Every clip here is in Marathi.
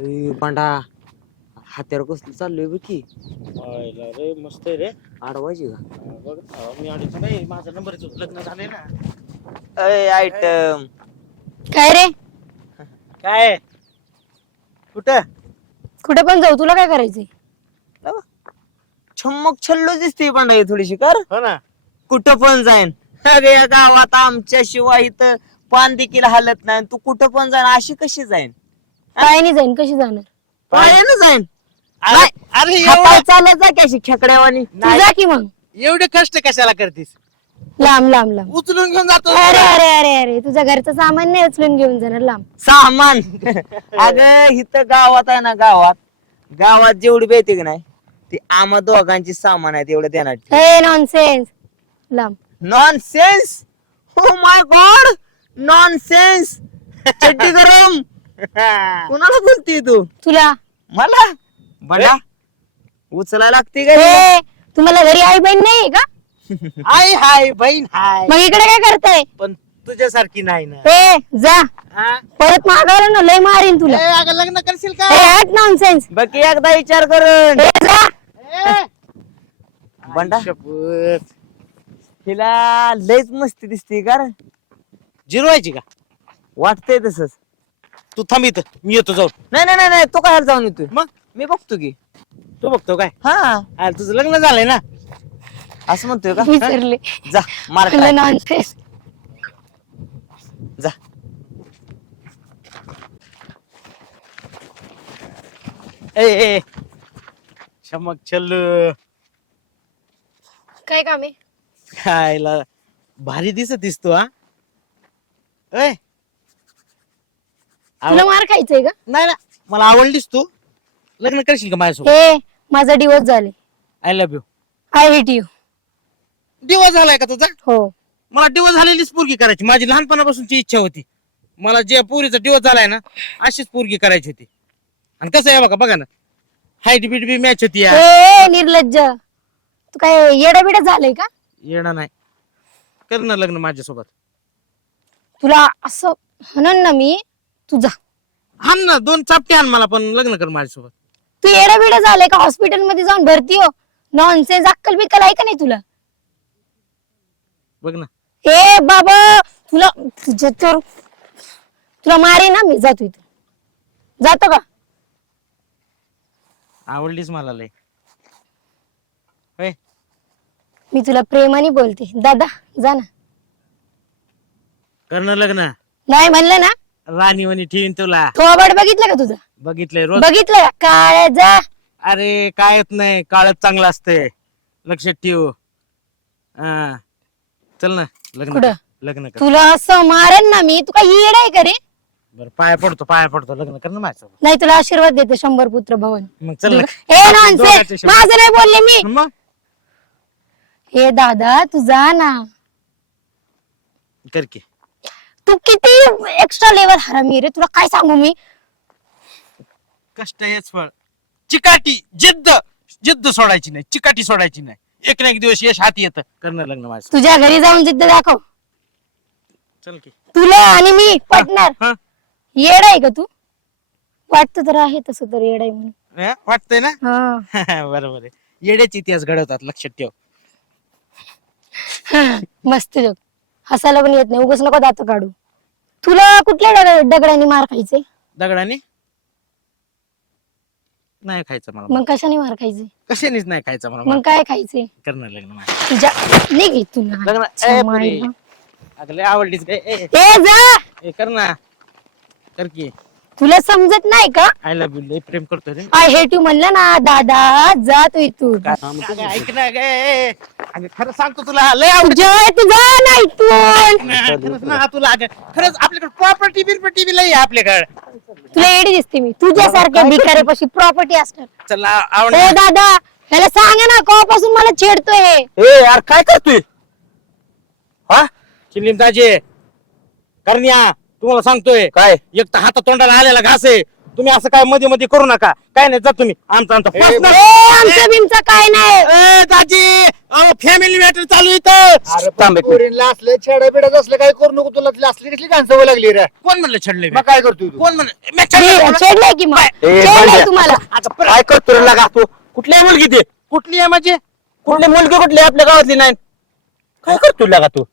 ए, पांडा हात्यावर कसलं चाललोय बघ की. पाहिला रे मस्त आहे रे. अडवायची का? हा, बघ हा, मी अडीच नाही माझा नंबर लग्न झाले ना. अय आयटम. काय रे? काय? कुठं? कुठे पण जाऊ तुला काय करायचंय? छम्मक छल्लो दिसते पांडा ही थोडीशी कर. हो ना. कुठं पण जाईन. अरे या गावात आमच्या शिवाय इथं पान देखील हालत नाही तू कुठं पण जाईन अशी कशी जाईन? पायाने जाईन कशी जाणार? पायानं जाईन. अरे अरे हातावर एवढं चालत जा की अशी खेकड्यावानी. तू जा की मग. एवढे कष्ट कशाला करतीस? लांब लांब लांब. उचलून घेऊन जातो. अरे अरे अरे अरे तुझ्या घरचं सामान नाही उचलून घेऊन जाणार लांब. सामान. अगं इथं गावात आहे ना गावात. गावात जेवढी बेते नाही ती आम्हा दोघांची सामान आहे तेवढं देणार हे नॉनसेन्स लांब. नॉन सेन्स हो माय गॉड नॉन सेन्स चड्डी गरम! कुणाला बोलते तू? तुला. मला? बडा उचलायला लागते का हे? तुम्हाला घरी आई बहीण नाही का? हाय हाय बहीण हाय. मग इकडे काय करताय? पण तुझ्यासारखी नाही ना. हे जा. हा? परत मागायला ना लय मारीन ए, तुला अगं लग्न करशील का? हट बाकी एकदा विचार करून. जा. ए, बंडा. शपथ. हिला लयच मस्ती दिसते का रे? जिरवायची का? वाटतंय तसंच. तू थांब इथं मी येतो जाऊन. नाही नाही नाही नाही तो काय जाऊन येतोय? मग? मी बघतो की. तू बघतो काय? हा. अरे तुझं लग्न झालंय ना? असं म्हणतोय का? विसरले. जा मार नॉनसेन्स जा. ए ए चमक चल्लू काय काम आहे? खायला भारी दिसतीस तू हा? ए तुला मार खायचंय का? नाही ना मला आवडलीस तू. लग्न करशील का माझ्यासोबत? हे माझा डिवोर्स झाले. I love you I hate you दिवस झालाय का तुझा? हो. मला दिवस झालेलीच पोरगी करायची. माझी लहानपणापासूनची इच्छा होती. मला जे पोरीचा दिवस झालाय ना अशीच पोरगी करायची होती. आणि कसं आहे बघा बघा ना. हाईट बीट बी मॅच होती यार. ए निर्लज्ज. तू काय येडा बिडा झालंय का? येणार नाही. कर ना लग्न माझ्यासोबत. तुला असं म्हणन ना मी तुझा हान ना दोन चापटे आण मला पण लग्न कर माझ्यासोबत. तू येडा बिडा झालंय का हॉस्पिटलमध्ये जाऊन भरती हो? नॉनसेन्स अक्कल बिक्कल आहे का नाही तुला? बघ ना. ए बाबा तुला तुझ्या तर तुला मारे ना मी जातो इथून जातो का? आवडलीच मला लय. होय. मी तुला प्रेमाने बोलते. दादा जा ना. कर ना लग्न. नाही म्हणलं ना राणीवणी ठेवीन तुला. थोबड बघितलं का तुझं? बघितलंय रोज. बघितलं का? काळ्या जा. अरे काय येत नाही काळच चांगलं असतंय. लक्षात ठेव. हा. चल ना लग्न कुठं? कर. लग्न कर. तुला असं मारेन ना मी तू काय येड आहे का रे? बरं पाया पडतो पाया पडतो लग्न कर ना माझ्यासोबत. नाही तुला आशीर्वाद देते शंभर पुत्र भवन. मग चल ना. ए दोघांचे नॉनसेन्स. माझं नाही बोलले मी. मग? हे दादा तू जा ना. कर की. तू किती एक्स्ट्रा लेवल हरामी रे? तुला काय सांगू मी? कष्ट हेच फळ. चिकाटी जिद्द. जिद्द सोडायची नाही. चिकाटी सोडायची नाही. एक ना एक दिवस यश हाती येतं. करणं लग्न माझं तुझ्या घरी जाऊन जिद्द दाखव. चल की. तुला आणि मी पटणार. हा. येड आहे का तू? वाटत तर आहे तसं तर येड आहे म्हणून. हा, वाटतंय ना? हा. बरोबर आहे. येड्याचे इतिहास घडवतात. लक्षात ठेव. मस्त जोक हसायला पण येत नाही. उगाच नको दात काढू. तुला कुठल्या दगड- दगडाने मार खायचे? दगडाने नाही खायचं मला. मग कशाने मार खायचे? कशानेच नाही खायचं मला. मग काय खायचे? करणं लग्न माझं. तुझ्या लग्न. ए, पुरी. मायला. अगं लय आवडलीच काय ए, ए जा. ए, कर ना. कर की. तुला समजत नाही का? आय लव्ह यू लय प्रेम करतो रे आय हेट यू म्हणलं ना दादा जा तू इथून. अगं, ऐक ना ग. अगं खरं सांगतो तुला लय आवड तुझ्या तू जा ना इथून. खरंच ना तुला अगं खरंच आपल्याकडे प्रॉपर्टी बिरपर्टी बी लय आहे आपल्याकडे. तुला एडी दिसते मी. तुझ्यासारख्या भिकाऱ्यापाशी प्रॉपर्टी असणार. चला आवड ओ दादा ह्याला सांगा ना कवापासून मला छेडतोय हे? ए यार काय करतोय? हा? चिलिम दाजे. करण्या. तुम्हाला सांगतोय काय? एक तर हाता तोंडाला आलेला घास आहे. तुम्ही असं काय मध्ये मध्ये करू नका. काय नाही जा तुम्ही. आमचा आमचा personal- ए, आमचं बिमचं काय नाही. ए, दाजी फॅमिली मॅटर चालू आहे इथं. अरे थांब एक पोरींला असलं छेडा बिडाच असलं काय करू नको तुला. तुला असली कसली घाण सवय लागली रे. कोण म्हणलं छडले मग काय करतोय तू? कोण म्हणलं? मी छडलंय तुला? की मग? ए, छेडलंय बंड्या. तुम्हाला? आता परत- काय करतो रे लागा तू? कुठली आहे मुलगी ती? कुठली आहे म्हणजे कुठली मुलगी कुठली आहे आपल्या गावातली नाही? काय करतो लागा तू?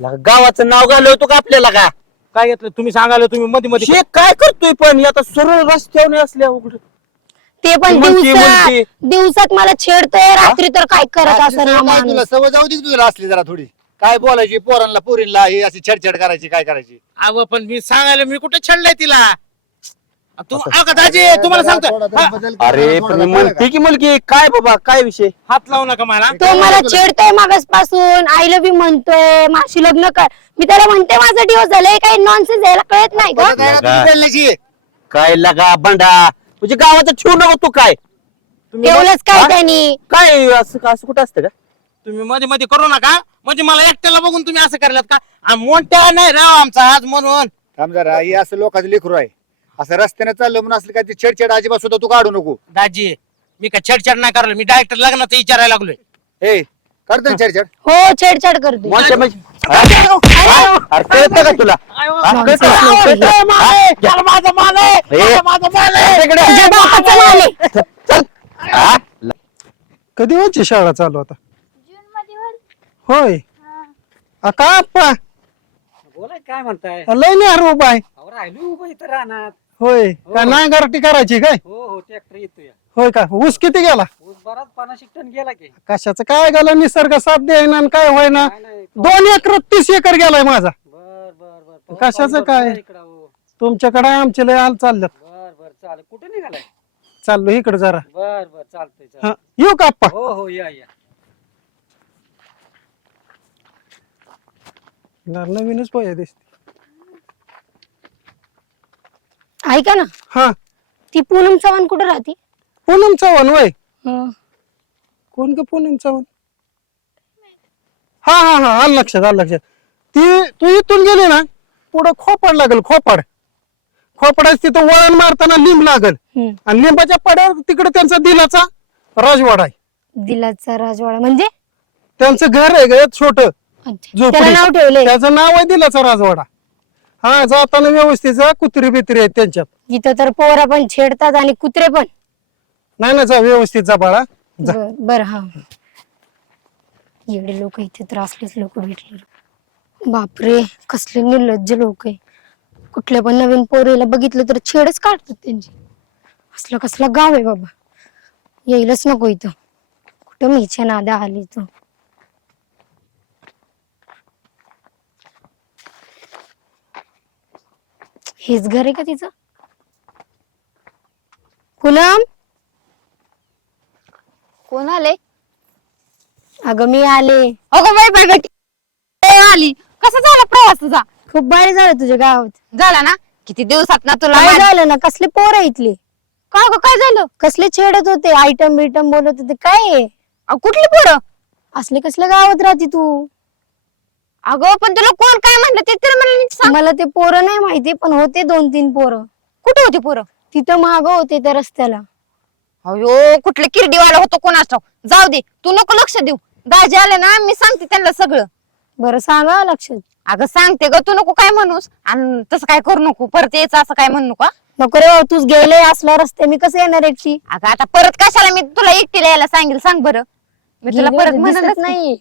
लागा गावाचं नाव घालवतो का आपल्याला का काय घेतलं? तुम्ही सांगाल तुम्ही मध्ये मध्ये शे काय करतोय पण? आता सरळ रस्त्यावर असल्या उघड. ते पण दिवसात म्हणती. दिवसात मला छेडतोय रात्री तर काय करत असली असं सवय ना काय माणूस. तुला सवय जाऊ दे की तुला असली जरा थोडी. काय बोलायची पोरांना पोरींला ही अशी छेडछाड करायची काय करायची? अव पण मी सांगायला मी कुठे छडलंय तिला? तू अहो का दाजी? तुम्हाला सांगतो हा, अरे पण मी म्हणते की मुलगी काय बाबा काय विषय? हात लावू नका मला. तो मला छेडतोय मागसपासून आईला बी म्हणतोय माझी लग्न कर. मी त्याला म्हणते माझा दिवस झालाय काही नॉनसेन्स यायला कळत नाही का बोलण्याची. काय लागा बंडा? म्हणजे गावाचं ठेवू नको तू काय? तेवढंच काय? त्यांनी? काय असं असं कुठं असतं का? तुम्ही मध्ये मध्ये करू नका. म्हणजे मला एकट्याला बघून तुम्ही असं करायलात का? आ, मोठ्या नाही राव आमचा आज म्हणून. हे असं लोकांचं लेकरू आहे. असं रस्त्याने चाललं म्हणून असलं काय ते छेडछाड अजिबात सुद्धा तू काढू नको दाजी मी काय छेडछाड नाही करलो मी डायरेक्ट लग्नाचं विचारायला लागलोय ए करतो ना छेडछाड हो छेडछाड मोठ्या म्हणजे हा? अरे कळतं का तुला हा, कळतं? कळतं? हा? आहे ए, आहे. तुझ्या बापाचं माल आहे. चल. हा? कधी व्हायची शाळा चालू आता होय आ, का काय म्हणताय लय नाही अरे बाय अहो राहिलो उभं इथं राहणार होय. का नांगरटी करायची काय? हो हो ट्रॅक्टर येतोय. होय का? ऊस किती गेला? ऊस बराच पन्नास टन गेला की. कशाचं? काय गेलं? निसर्ग साथ देईना आणि काय होईना? काय नाही दोन एकर तीस एकर गेलाय माझा. बर बर बर. पाऊस- कशाचं काय? इकडं, हो. तुमच्याकडे आमचे लय हाल चालल्यात. बर बर. चालेल. कुठे निघालाय? चाललो इकडे जरा. बर बर. चालतंय हा. येऊ का आप्पा? हो हो. या या. नवीनच पोहे दिसते ऐका ना. हा. ती पूनम चव्हाण कुठे राहते? पूनम चव्हाण वय. हं. कोण का पूनम चव्हाण? हा हा हा आलं लक्षात आलं लक्षात. ती तू इथून गेली ना पुढं खोपाड लागल खोपाड. खोपाडाच तिथं वळण मारताना लिंब लागल. हं. आणि लिंबाच्या पाड्यावर तिकडे त्यांचा दिलाचा राजवाडा आहे. दिलाचा राजवाडा म्हणजे? त्यांचं घर आहे ग छोट. अच्छा. त्याला झोपडी नाव ठेवलंय. त्याचं नाव आहे दिलाचा राजवाडा. हा जाताना व्यवस्थित जा कुत्री बित्री आहेत त्यांच्यात. इथं तर पोरा पण छेडतात आणि कुत्रे पण. नाही ना जा व्यवस्थित जा बाळा. जा. बर बर हा. एवढे लोक इथे तर असलेच लोक भेटले. बापरे कसले निर्लज्ज लोक आहे. कुठल्या पण नवीन पोरीला बघितलं तर छेडच काढतात त्यांची. असलं कसलं गाव आहे बाबा. यायलाच नको इथं. कुठं मीच्या नादा आली इथं. हेच घर आहे का तिचं? पूनम कोण आले? अगं मी आले. अगं बाई बाई बाई आली. कसा झाला प्रवास तुझा? खूप भारी झालं तुझ्या गावात. झाला ना? किती दिवसात ना तुला काय झालं ना? कसले पोर आहे इथले? का गं काय झालं? कसले छेडत होते आयटम बिटम बोलत होते काय आहे? अहो, कुठली पोरं? असले कसल्या गावात राहते तू? अगं पण तुला कोण काय म्हणलं ते तर मला नीट सांग. मला ते पोरं नाही माहिती पण होते दोन तीन पोरं. कुठे होती पोरं? तिथं माग होते त्या रस्त्याला. अयो कुठले किरडीवाला होतो कोणाच. जाऊ दे तू नको लक्ष देऊ. दाजी आले ना मी सांगते त्यांना सगळं. बरं सांगा लक्षात. अगं सांगते ग तू नको काय म्हणूस. आणि तसं काय करू नको परत यायचं असं काय म्हणू नका नको रे बाबा, तूच गेले असला रस्ते मी कसं येणार एकटी? अगं आता परत कशाला मी तुला एकटीला यायला सांगेल सांग बरं. मी तुला परत म्हणत नाही.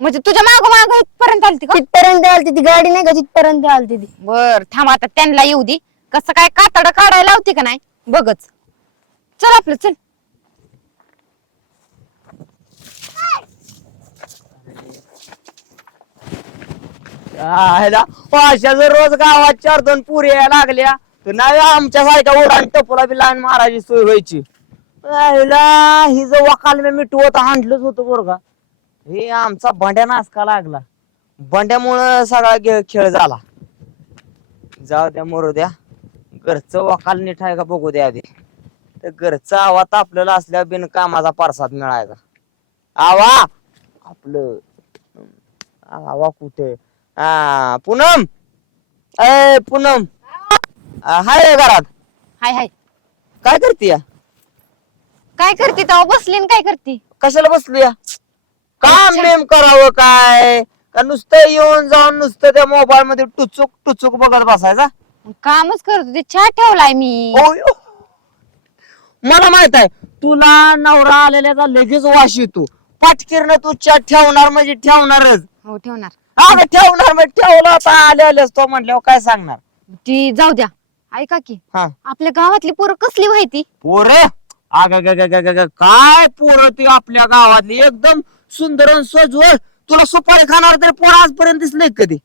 म्हणजे तुझ्या माग माग पर्यंत आलती का? तिथपर्यंत आलती ती गाडी नाही का तिथपर्यंत आलती ती. बर थांब आता त्यांना येऊ दे. कसं काय कातड काढायला लावते का नाही? बघच. चल आपलं चल. रोज गावात चार दोन पुरी यायला लागल्या. तर नाही आमच्या सारख्या उडान टपोला बी लाईन मारायची सोय व्हायची. ही जर वकाल मी मिठवत हांडलंच होतं बरं का हे आमचा बंड्या नाचका लागला. बंड्यामुळं सगळा गे- खेळ झाला. जाऊ द्या मरू द्या. घरचं वकाल नीट आहे का बघू द्या आधी. तर घरचा आवाज आपल्याला असल्या बिनकामाचा परसाद मिळायचा. आवा! आपलं आवा कुठे? हा पूनम! ए पूनम! आ, हाय घरात. हाय हाय. काय करते काय करते? तेव्हा बसली काय करते? कशाला बसली काम नेम करावं काय? का नुसतं येऊन जाऊन नुसतं त्या मोबाईल मध्ये टुचूक टुचूक बघत बसायचा? कामच करत होते चहा ठेवलाय मी. ओय. मला माहीत आहे तुला नवरा आलेल्याचा लगेच वास येतो. पाटकिरनं तू चहा ठेवणार म्हणजे ठेवणारच. हो ठेवणार. अगं ठेवणार म्हणजे ठेवला आता आले आलेच तो म्हटल्यावर काय सांगणार? ती जाऊ द्या. ऐका की हा. आपल्या गावातली पोरं कसली माहिती पोरे? अग काय पोरं ती आपल्या गावातली? एकदम सुंदर आणि सजवळ तुला सुपारी खाणार तरी पोर आजपर्यंत दिसले कधी?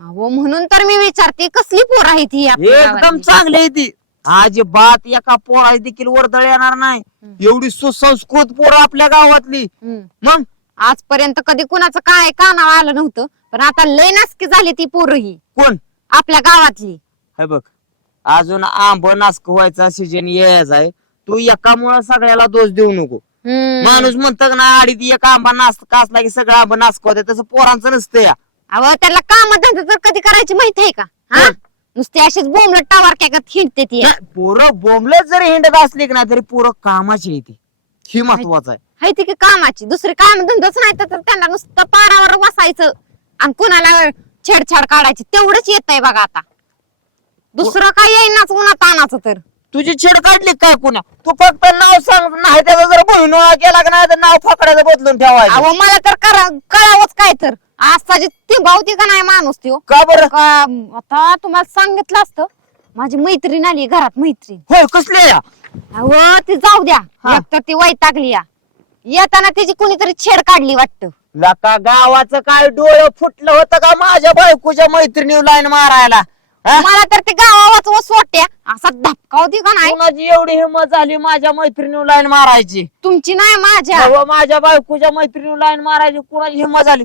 अहो म्हणून तर मी विचारते कसली पोर आहे ती आपल्या एकदम गावातली? चांगली आहे ती. अजिबात एका पोरा देखील वर्दळ येणार नाही. एवढी सुसंस्कृत पोरं आपल्या गावातली. हम्म. मग? आजपर्यंत कधी कुणाचं काय कानावर आलं नव्हतं पण आता लय नासकी झाली ती पोरं ही. कोण? आपल्या गावातली. हे बघ अजून आंब नासक व्हायचा सीजन यायचा आहे. तू एकामुळे सगळ्याला दोष देऊ नको. हम्म. माणूस म्हणतात ना आडीत एक आंबा नास कासला की सगळं आंबा नासक होते तसं पोरांचं नसतं या अहो त्याला काम धंदा तर कधी करायची माहिती आहे का? हा? नुसती अशीच बोंबलट टावर काय हिंडते ती. नाही, पोरं बोंबलत जरी हिंडत असली की नाही तरी पोरं कामाची येते ही महत्वाचं आहे. हाय ती की कामाची. दुसरी काम धंदाच नाही तर त्यांना नुसतं पारावर बसायचं आणि कुणाला छेडछाड काढायची. तेवढंच येत आहे बघा आता. दुसरं काय येईनाच उन्हा तानाचं तर. तुझी छेड काढली काय कुणा तू फक्त नाव सांग नाही त्याचा जर बहिण गेला का नाही तर नाव फकड्याचं बदलून ठेवायचं. अहो मला तर करा कळावंच काय तर. आजची ती भावती का नाही माणूस त्यो? का बरं? का आता तुम्हाला सांगितलं असतं माझी मैत्रीण आली घरात मैत्रीण. होय कसले या? अहो ती जाऊ द्या. हा. एकतर ती वैतागली या. येताना तिची कुणीतरी छेड काढली वाटतं. लका गावाचं काय डोळं फुटलं होतं का माझ्या बायकोच्या मैत्रिणी लाईन मारायला? हा? मला तर ते गावाच सोट्या असा धपका होती का नाही? कुणाची एवढी हिंमत झाली माझ्या मैत्रिणी लाईन मारायची? तुमची नाही माझ्या. माझ्या बायकोच्या मैत्रिणी लाईन मारायची कुणाची हिंमत झाली?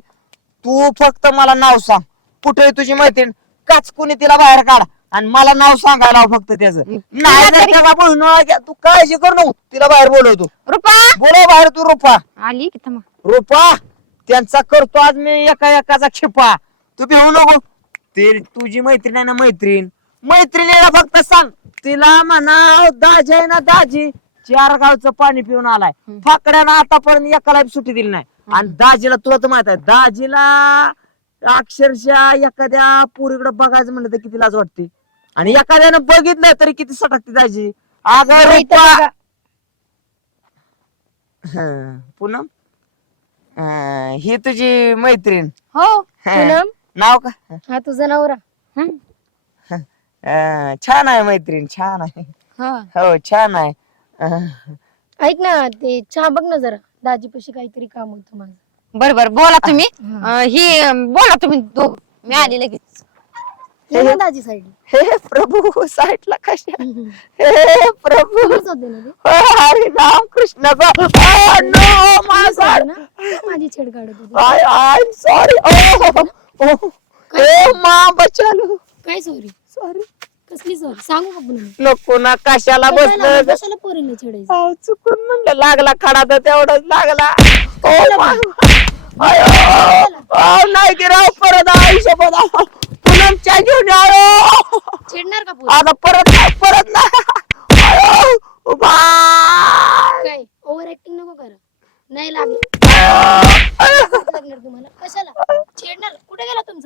तू फक्त मला नाव सांग. कुठे आहे तुझी मैत्रीण काच कुणी तिला बाहेर काढ. आणि मला नाव सांगायला लाव फक्त त्याचं. नाही जर त्याला गेला, तू काळजी करू नको तिला बाहेर बोलवतो. रुपा! बोलव बाहेर तू रुपा. आली की. रुपा त्यांचा करतो आज मी एका एकाचा खेपा. तू भिवू नको. ते तुझी मैत्रीण आहे ना मैत्रीण. मैत्रिणीला फक्त सांग तिला म्हणा दाजी आहे ना दाजी. चार गावचं पाणी पिऊन आलाय. फाकड्याला आतापर्यंत एकाला सुट्टी दिली नाही. आणि दाजीला तुला तर माहीत आहे दाजीला अक्षरशः एखाद्या पोरीकडे बघायचं म्हणलं तर किती लाज वाटते. आणि एखाद्यानं बघितलं तरी किती सटकते दाजी. अगं रुपा हं, पूनम? अं, ही तुझी मैत्रीण. हो हं, पूनम? नाव का? हा तुझा नवरा. अं, छान आहे मैत्रीण छान आहे. हा. हो छान आहे. अं, ऐक ना ते चहा बघ ना जरा. दाजीपाशी काहीतरी काम होतं माझं. बर बर बोला तुम्ही. अं, ही अं, बोला तुम्ही दोघ. मी आली लगेच. ये ना दाजी साईड हे प्रभू साईडला कशा? हे प्रभू. होते ना ते हरे राम कृष्ण नो. होतं ना. माझी छेड काढत होती आय आय एम सॉरी ओ मां बचालो. काय सॉरी सॉरी कसली सॉरी सांगू का नको ना कशाला कशाला बसलं? कशाला पोरीला छेडायचं अहो, चुकून म्हणलं लागला खडा तर तेवढाच लागला. ओ मा- अयो, अहो, नाही की राव परत आयुष्यभर पुनम चहा घेऊन आलो छेडणार का पोरी? आता परत नाही परत नाही. अयो. काय? ओव्हर ऍक्टिंग नको करा. नाही लागलं. लागणार तुम्हाला. कशाला?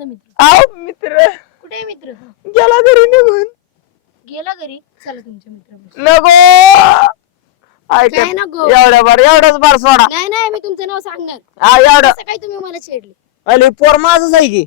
तुमचा मित्र. अहो मित्र. कुठे आहे मित्र? गेला घरी निघून. गेला घरी? चला तुमच्या मित्र नको. ऐक काय नको? एवढ्या बार एवढंच बार सोडा. नाही नाही मी तुमचं नाव सांगणार. हा एवढं. काय तुम्ही मला छेडले? अरे पोर माझच आहे की!